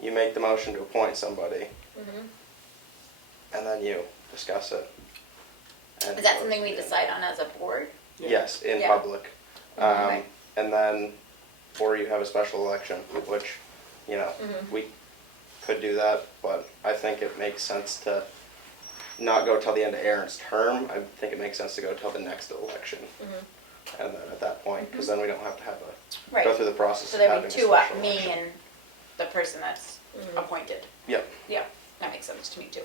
you make the motion to appoint somebody, mhm. and then you discuss it. And Is that something we decide on as a board? Yes, in Yeah. public. Okay. And then, or you have a special election, which, Mhm. we could do that, but I think it makes sense to not go till the end of Aaron's term. I think it makes sense to go till the next election. Mhm. And then at that point, because then we don't have to have Right. go through the process So of there'd having be a two, special me election. and the person that's Mhm. appointed. Yep. Yeah, that makes sense to me too.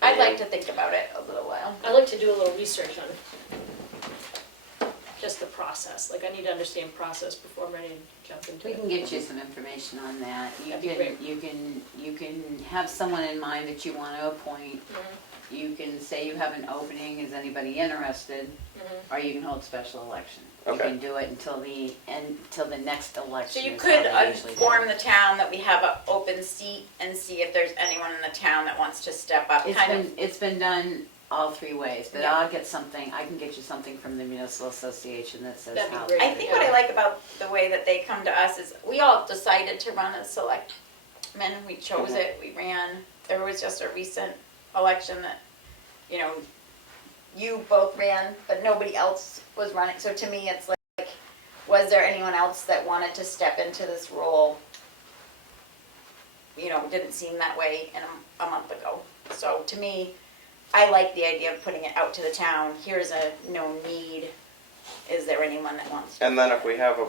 I'd like to think about it a little while. I like to do a little research on just the process, like I need to understand process before I'm ready to jump into We it. can get you some information on that. That'd be great. You can have someone in mind that you want to appoint. Mhm, You can say you have an opening, is anybody interested? mhm. Or you can hold special election. You Okay. can do it until the next election. So you is could how they usually do inform it. the town that we have an open seat and see if there's anyone in the town that wants to step up, It's been done all three ways, but Yeah. I can get you something from the municipal association that says That'd be how. great. I think what I like about the way that they come to us is, we all decided to run as selectmen, we chose it, we ran. There was just a recent election that, you both ran, but nobody else was running. So to me, it's like, was there anyone else that wanted to step into this role? It didn't seem that way a month ago. So to me, I like the idea of putting it out to the town. Here's a known need. Is there anyone that wants to? And then if we have a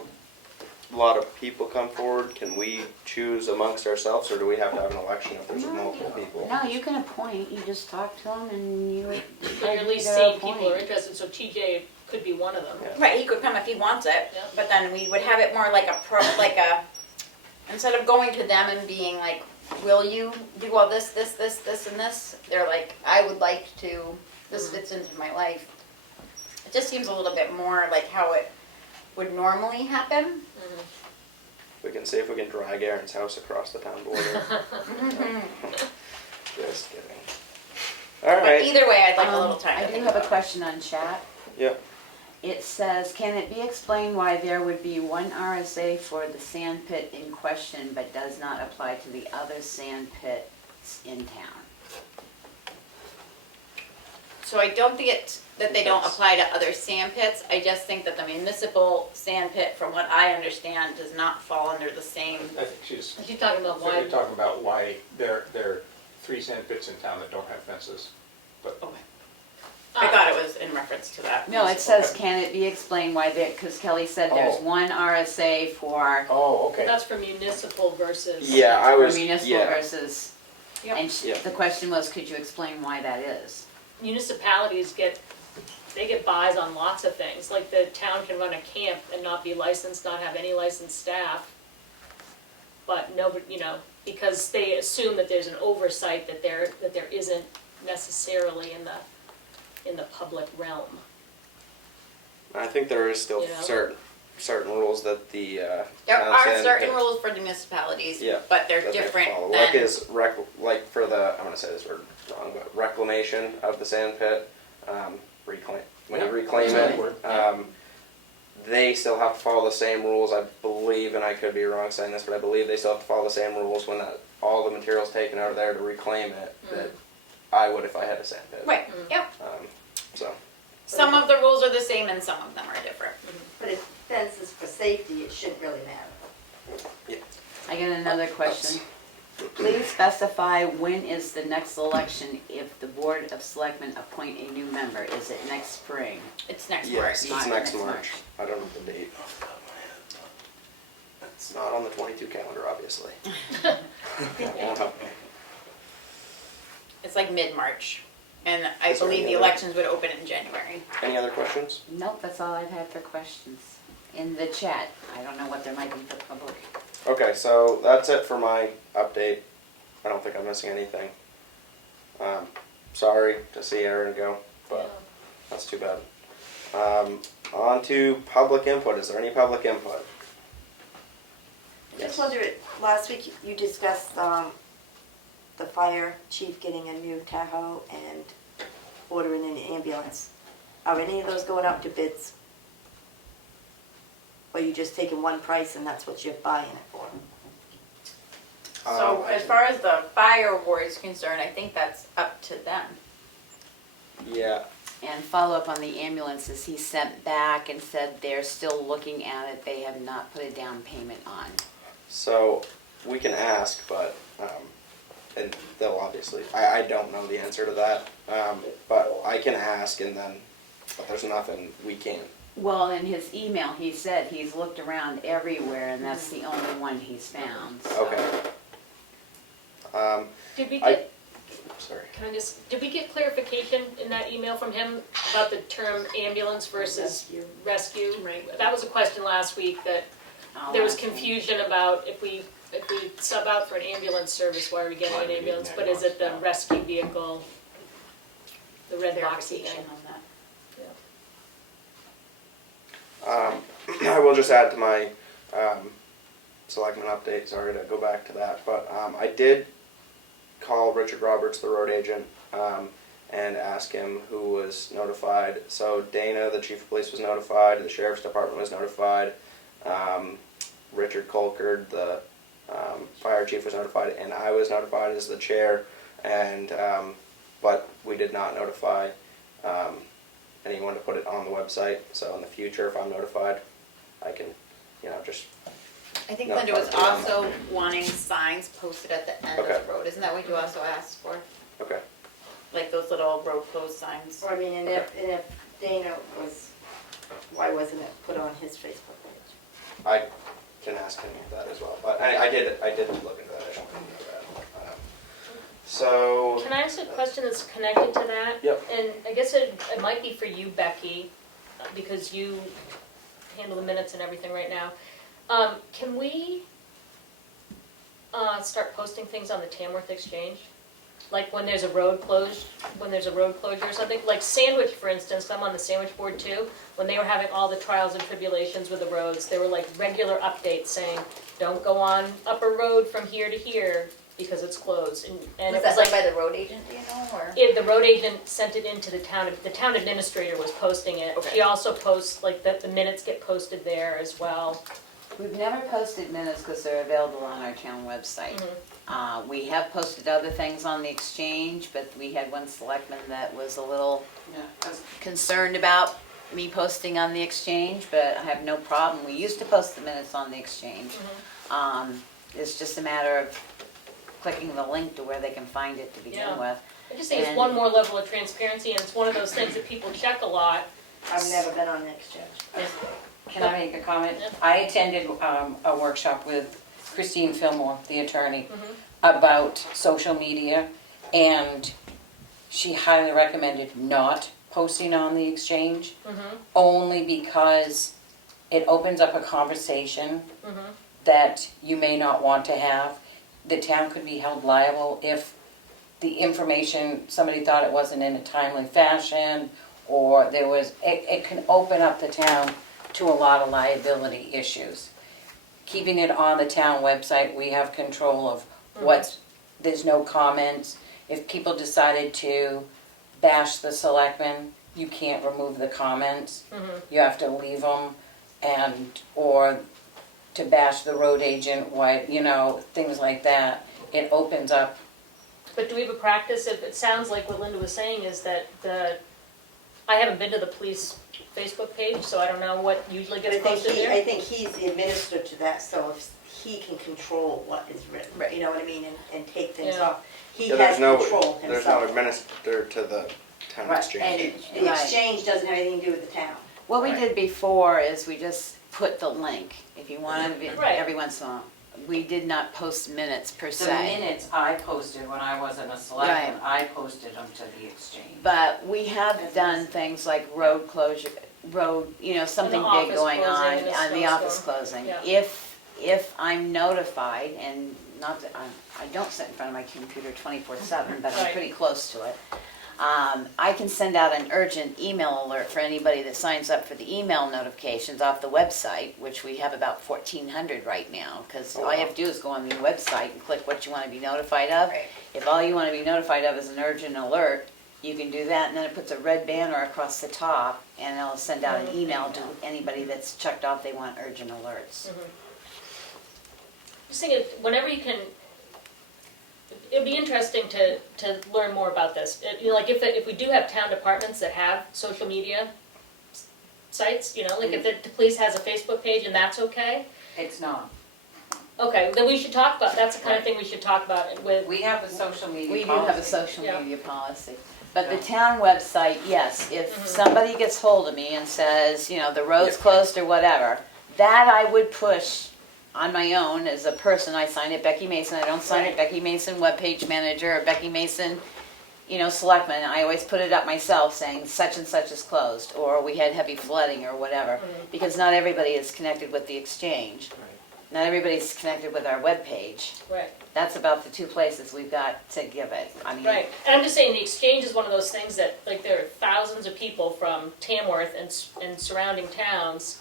lot of people come forward, can we choose amongst ourselves, or do we have to have an election if there's multiple people? No, you can appoint, you just talk to them and you. Clearly see people are interested, so TJ could be one of them. Yeah. Right, he could come if he wants it, Yeah. but then we would have it more like instead of going to them and being like, will you do all this, and this? They're like, I would like to, this fits into my life. It just seems a little bit more like how it would normally happen. Mhm. We can see if we can drag Aaron's house across the town border. Just kidding. All But right. either way, I'd like a little time I to do think have a about it. question on chat. Yep. It says, can it be explained why there would be one RSA for the sand pit in question but does not apply to the other sand pits in town? So I don't think that they don't apply to other sand pits. I just think that the municipal sand pit, from what I understand, does not fall under the same. I think she's, Are you talking about you're why? talking about why there are 3 sand pits in town that don't have fences. But Okay. I thought it was in reference to that. No, it says, can it be explained why there, because Kelly said there's Oh. one RSA for Oh, okay. That's for municipal versus. Yeah, I for was, municipal yeah. versus, Yep. and Yeah. the question was, could you explain why that is? Municipalities get buys on lots of things, like the town can run a camp and not be licensed, not have any licensed staff. But nobody, because they assume that there's an oversight that there isn't necessarily in the public realm. I think there is still Yeah. certain rules that the There town are sand certain pit- rules for the municipalities, Yeah, but they're that they different follow. than. Like is like for the, I'm gonna say this word wrong, but reclamation of the sand pit, when you reclaim it, they still have to follow the same rules, I believe, and I could be wrong saying this, but I believe they still have to follow the same rules when all the material's taken out of there to reclaim it that I would if I had a sand pit. Right, yep. So, Some of the rules are the same and some of them are different. But if fences for safety, it shouldn't really matter. I got another question. Please specify when is the next election if the Board of Selectmen appoint a new member? Is it next spring? It's next yes, March. it's March, next next March. I don't know the date. It's not on the 22 calendar, obviously. Won't help me. It's like mid-March. And I Is there believe any the other- elections would open in January. Any other questions? Nope, that's all I've had for questions. In the chat, I don't know what there might be for public. Okay, so that's it for my update. I don't think I'm missing anything. Sorry to see Aaron go, but that's too bad. On to public input. Is there any public input? Just wondered, last week you discussed the fire chief getting a new Tahoe and ordering an ambulance. Are any of those going out to bids? Or you just taking one price and that's what you're buying it for? So as far as the fire award is concerned, I think that's up to them. Yeah. And follow up on the ambulances, he sent back and said they're still looking at it, they have not put a down payment on. So we can ask, but and they'll obviously. I don't know the answer to that, but I can ask, and then. But there's nothing we can't. Well, in his email, he said he's looked around everywhere and that's the only one he's found, so. Okay. Did we I- get, Sorry. did we get clarification in that email from him about the term ambulance versus rescue? Right. That was a question last week that I'll there was ask him. confusion about if we sub out for an ambulance service, why are we getting Why an do we need ambulance? an But is it the ambulance? rescue vehicle, the red boxy Clarification thing? on that. I will just add to my selectmen update. Sorry to go back to that, but I did call Richard Roberts, the road agent, and ask him who was notified. So Dana, the chief of police, was notified. The sheriff's department was notified. Richard Colkard, the fire chief, was notified, and I was notified as the chair. And but we did not notify anyone to put it on the website. So in the future, if I'm notified, I can, just. I think No, Linda was probably not. also wanting signs posted at the end Okay. of the road. Isn't that what you also asked for? Okay. Like those little road closed signs? Or I mean, and if Dana was, why wasn't it put on his Facebook page? I can ask him that as well, but I did look into that. I should know that. So. Can I ask a question that's connected to that? Yep. And I guess it might be for you, Becky, because you handle the minutes and everything right now. Can we start posting things on the Tamworth Exchange? Like when there's a road closure or something? Like Sandwich, for instance, I'm on the Sandwich board too. When they were having all the trials and tribulations with the roads, there were like regular updates saying, don't go on Upper Road from here to here because it's closed. And Was it that was like, done by the road agent, do you know, or? the road agent sent it into the town administrator was posting it. Okay. She also posts, like, the minutes get posted there as well. We've never posted minutes because they're available on our town website. We have posted other things on the exchange, but we had one selectman that was a little concerned about me posting on the exchange, but I have no problem. We used to post the minutes on the exchange. It's just a matter of clicking the link to where they can find it to begin Yeah. with. I just think it's one more level of transparency, and it's one of those things that people check a lot. I've never been on the exchange. Can I make a comment? Yeah. I attended a workshop with Christine Fillmore, the attorney, about social media, and she highly recommended not posting on the exchange, only because it opens up a conversation that you may not want to have. The town could be held liable if the information, somebody thought it wasn't in a timely fashion, or there was, it can open up the town to a lot of liability issues. Keeping it on the town website, we have control of there's no comments. If people decided to bash the selectmen, you can't remove the comments. You have to leave them, or to bash the road agent, things like that. It opens up. But do we have a practice, if it sounds like what Linda was saying is that I haven't been to the police Facebook page, so I don't know what usually gets posted there. I think he's the administrator to that, so if he can control what is written, Right. you know what I mean, and take things Yeah. off. He Yeah, has control there's no himself. administrator to the town Right, exchange. and the Right. exchange doesn't have anything to do with the town. What we did before is we just put the link, if you wanted to, Right. every once in a while. We did not post minutes per The se. minutes I posted when I wasn't a selectman, I posted them to the exchange. But we have done things like road closure, something big office going on, closing and a on the office snowstorm. closing. Yeah. If I'm notified, and not that I don't sit in front of my computer 24/7, but I'm Right. pretty close to it. I can send out an urgent email alert for anybody that signs up for the email notifications off the website, which we have about 1,400 right now, because all you have to do is go on the website and click what you want to be notified of. Right. If all you want to be notified of is an urgent alert, you can do that, and then it puts a red banner across the top, and it'll send out an email to anybody that's checked off they want urgent alerts. Just thinking, whenever you can, it'd be interesting to learn more about this. Like if we do have town departments that have social media sites, like if the police has a Facebook page and that's okay, It's not. okay, then we should talk about, that's the kind of thing we should talk about with, We have a social media We policy. do have a social Yeah. media policy. But the town website, yes, if somebody gets hold of me and says, the road's closed or whatever, that I would push on my own as a person. I sign it Becky Mason. I don't sign it Becky Mason webpage manager or Becky Mason, selectman. I always put it up myself saying such and such is closed, or we had heavy flooding or whatever, because not everybody is connected with the exchange. Not everybody's connected with our webpage. right, That's about the two places we've got to give it. I mean, right. And I'm just saying, the exchange is one of those things that, like, there are thousands of people from Tamworth and surrounding towns,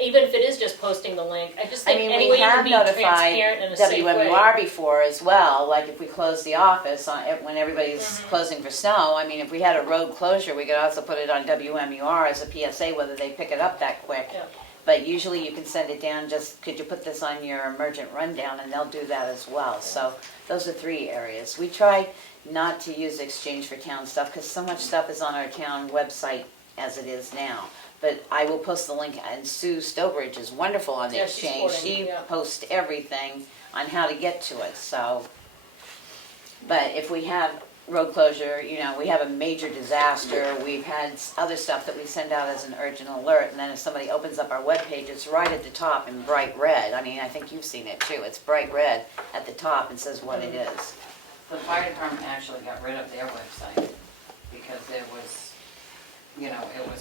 even if it is just posting the link, I just think any way we you can have be notified transparent in a safe way. WMUR before as well, like if we close the office when everybody's closing for snow. I mean, if we had a road closure, we could also put it on WMUR as a PSA, whether they pick it up that quick. Yeah. But usually you can send it down, could you put this on your emergent rundown, and they'll do that as well. So those are 3 areas. We try not to use Exchange for town stuff, because so much stuff is on our town website as it is now. But I will post the link, and Sue Stobridge is wonderful on the Yeah, she's Exchange. sporting, She yeah. posts everything on how to get to it, so. But if we have road closure, we have a major disaster, we've had other stuff that we send out as an urgent alert, and then if somebody opens up our webpage, it's right at the top in bright red. I mean, I think you've seen it too. It's bright red at the top and says what it is. The fire department actually got rid of their website because it was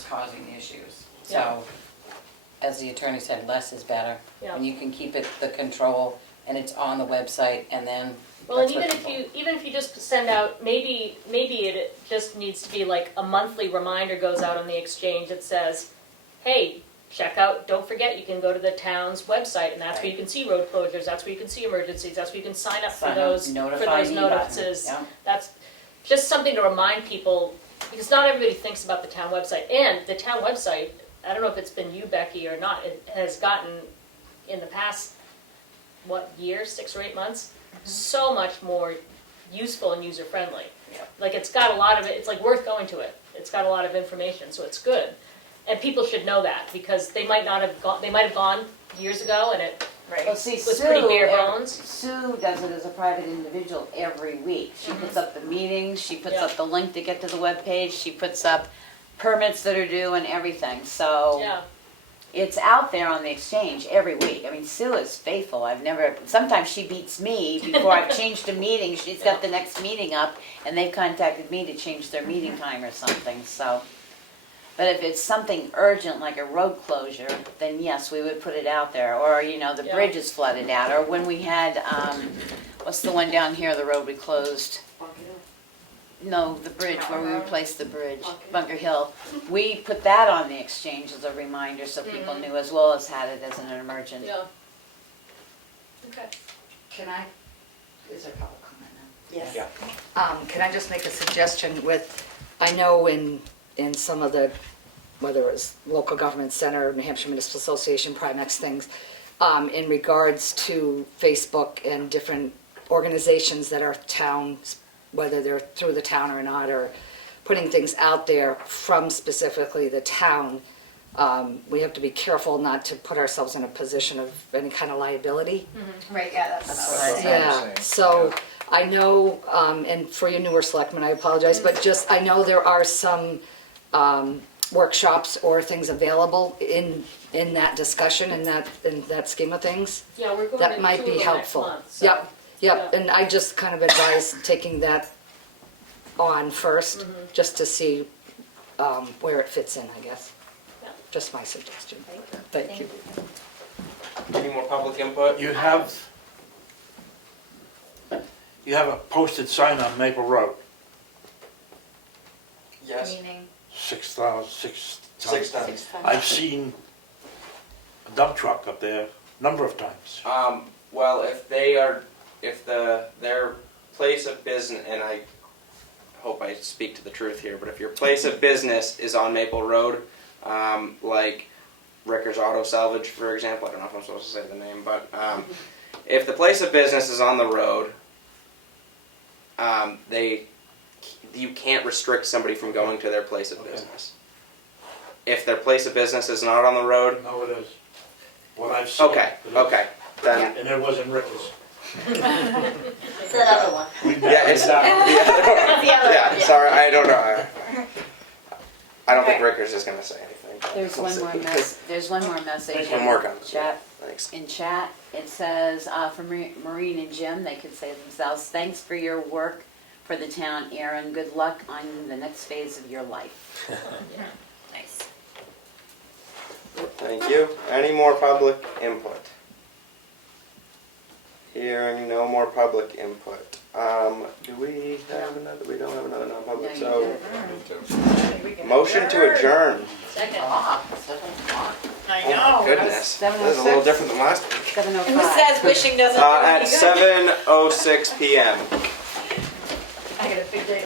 causing issues. So, as the attorney said, less is better. Yeah. And you can keep it the control, and it's on the website, and then Well, and that's what even if you just send out, maybe it just needs to be like a monthly reminder goes out on the exchange that says, hey, check out, don't forget, you can go to the town's website, and that's where you can see road closures, that's where you can see emergencies, that's where you can sign up for those notify me button. notices. Yeah. That's just something to remind people, because not everybody thinks about the town website. And the town website, I don't know if it's been you, Becky, or not, it has gotten in the past, year, 6 or 8 months, so much more useful and user-friendly. Like, it's got a lot of it, it's like worth going to it. It's got a lot of information, so it's good. And people should know that, because they might have gone years ago and it Well, see, was pretty bare Sue, bones. Sue does it as a private individual every week. She puts up the meetings, she puts up the link to get to the webpage, she puts up permits that are due and everything, so. Yeah, It's out there on the exchange every week. I mean, Sue is faithful. Sometimes she beats me before I've changed a meeting. She's got the next meeting up and they've contacted me to change their meeting time or something, so. But if it's something urgent, like a road closure, then yes, we would put it out there. Or, the Yeah. bridge is flooded out. Or when we had, what's the one down here, the road we closed? No, the bridge, where we replaced the bridge, Bunker Hill. We put that on the exchange as a reminder so people knew, as well as had it as an emergent. yeah. Okay. Can I, is there public comment now? Yes. Yeah. Can I just make a suggestion with, I know in some of the, whether it was local government center, New Hampshire Municipal Association, Primex things, in regards to Facebook and different organizations that are towns, whether they're through the town or not, or putting things out there from specifically the town, we have to be careful not to put ourselves in a position of any kind of liability. Right, yeah, that's what I was Yeah, so I know, and for your newer selectmen, I apologize, but just, I know there are some workshops or things available in that discussion, in that scheme of things. Yeah, we're going That to might two be of them next helpful. month, so. Yep, Yeah. and I just kind of advise taking that on first, just to see where it fits in, I guess. Yeah. Just my suggestion. Thank you. Any more public input? You have a posted sign on Maple Road, Yes. Meaning, 6,000. 6 times. I've seen a dump truck up there a number of times. Well, if their place of business, and I hope I speak to the truth here, but if your place of business is on Maple Road, like Ricker's Auto Salvage, for example, I don't know if I'm supposed to say the name, but if the place of business is on the road, you can't restrict somebody from going to their place of business. If their place of business is not on the road, No, it is. What I've seen. okay, it is. okay, then. And it wasn't Rick's. it's that other one. Yeah, it's not. Yeah, sorry, I don't know. I don't think Okay. Ricker's is gonna say anything. There's We'll one see. more there's one more message. One more comment. Chat. Thanks. In chat, it says, from Maureen and Jim, they could say themselves, thanks for your work for the town, Aaron. Good luck on the next phase of your life. Nice. Thank you. Any more public input? Hearing no more public input. Do we have another? We don't have another non-public. So, motion to adjourn. Second. Ah, I Oh my goodness, this is a little different than last week. 7:05. Who says wishing doesn't do any At good? 7:06 p.m. I got a big day.